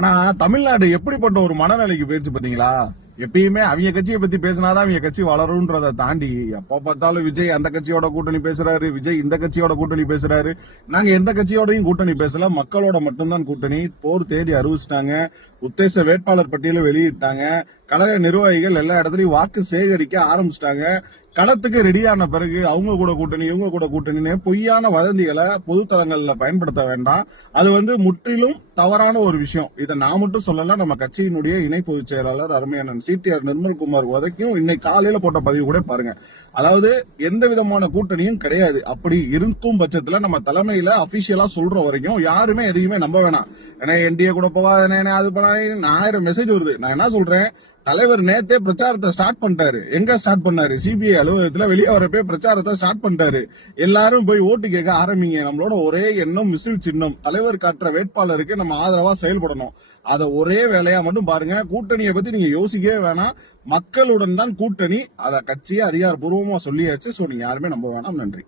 ஆனா தமிழ்நாடு எப்படிப்பட்ட ஒரு மனநிலைக்கு போயிருச்சு பாத்தீங்களா? எப்பயுமே அவங்க கட்சியை பத்தி பேசினாதான் அவங்க கட்சி வளரும்ன்றதை தாண்டி எப்ப பார்த்தாலும் விஜய் அந்த கட்சியோட கூட்டணி பேசுறாரு, விஜய் இந்த கட்சியோட கூட்டணி பேசுறாரு. நாங்க எந்த கட்சியோடையும் கூட்டணி பேசல, மக்களோட மட்டும்தான் கூட்டணி. போர் தேதி அறிவிச்சிட்டாங்க, உத்தேச வேட்பாளர் பட்டியலை வெளியிட்டாங்க, கழக நிர்வாகிகள் எல்லா இடத்துலயும் வாக்கு சேகரிக்க ஆரம்பிச்சிட்டாங்க. களத்துக்கு ரெடியான பிறகு அவங்க கூட கூட்டணி இவங்க கூட கூட்டணின்னு பொய்யான வதந்திகளை பொதுத்தளங்கள்ல பயன்படுத்த வேண்டாம். அது முற்றிலும் தவறான ஒரு விஷயம். இதை நான் மட்டும் சொல்லல, நம்ம கட்சியினுடைய இணை பொதுச் செயலாளர் அருமையானன் CTR நிர்மல்குமார் வரைக்கும் இன்னைக்கு காலையில போட்ட பதிவு கூட பாருங்க. அதாவது எந்த விதமான கூட்டணியும் கிடையாது. அப்படி இருக்கும் பட்சத்துல நம்ம தலைமையில அபிஷியலா சொல்ற வரைக்கும் யாருமே எதையுமே நம்ப வேணாம். ஏன்னா NDA கூட போகாத, அது பண்ண 1000 மெசேஜ் வருது. நான் என்ன சொல்றேன், தலைவர் நேத்தே பிரச்சாரத்தை ஸ்டார்ட் பண்ணிட்டாரு. எங்க ஸ்டார்ட் பண்ணாரு? CBI அலுவலகத்துல வெளியே வரப்பே பிரச்சாரத்தை ஸ்டார்ட் பண்ணிட்டாரு. எல்லாரும் போய் ஓட்டு கேட்க ஆரம்பிங்க. நம்மளோட ஒரே எண்ணம் விசில் சின்னம். தலைவர் காட்டுற வேட்பாளருக்கு நம்ம ஆதரவா செயல்படணும். அத ஒரே வேலையா மட்டும் பாருங்க. கூட்டணியை பத்தி நீங்க யோசிக்கவே வேணாம். மக்களுடன் தான் கூட்டணி. அத கட்சியை அதிகாரப்பூர்வமா சொல்லியாச்சு. சோ நீங்க யாருமே நம்ப வேணாம். நன்றி.